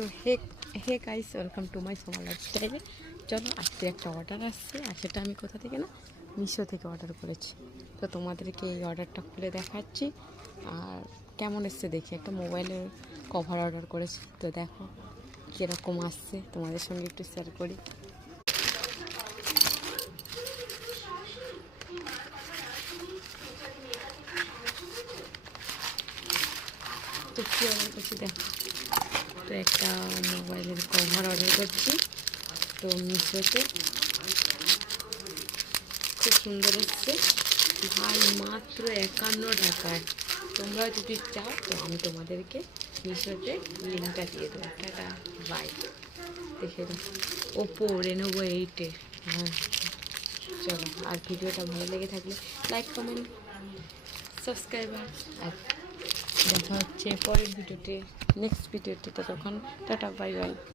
তো hey guys, welcome to my Soma লাইফস্টাইলে। চলো, আজকে একটা অর্ডার আসছে, আর সেটা আমি কোথা থেকে না, মিশো থেকে অর্ডার করেছি। তো তোমাদেরকে এই অর্ডারটা খুলে দেখাচ্ছি আর কেমন এসছে দেখি। একটা মোবাইলের কভার অর্ডার করেছি, তো দেখো কীরকম আসছে, তোমাদের সঙ্গে একটু শেয়ার করি। তো কী অর্ডার করছি দেখো, তো একটা মোবাইলের কভার অর্ডার করছি তো মিশোতে। খুব সুন্দর এসছে ভাই, মাত্র 51 টাকায়। তোমরা যদি চাও তো আমি তোমাদেরকে মিশোতে লিঙ্কটা দিয়ে দেবো। Tata bye. দেখে দাও, ওপো রেনোভো 8-এর। হ্যাঁ, চলো, আর ভিডিওটা ভালো লেগে থাকলে লাইক কমেন্ট সাবস্ক্রাইবার, আর দেখা হচ্ছে পরের ভিডিওতে, নেক্সট ভিডিওতে। তখন টাটা বাই বাই।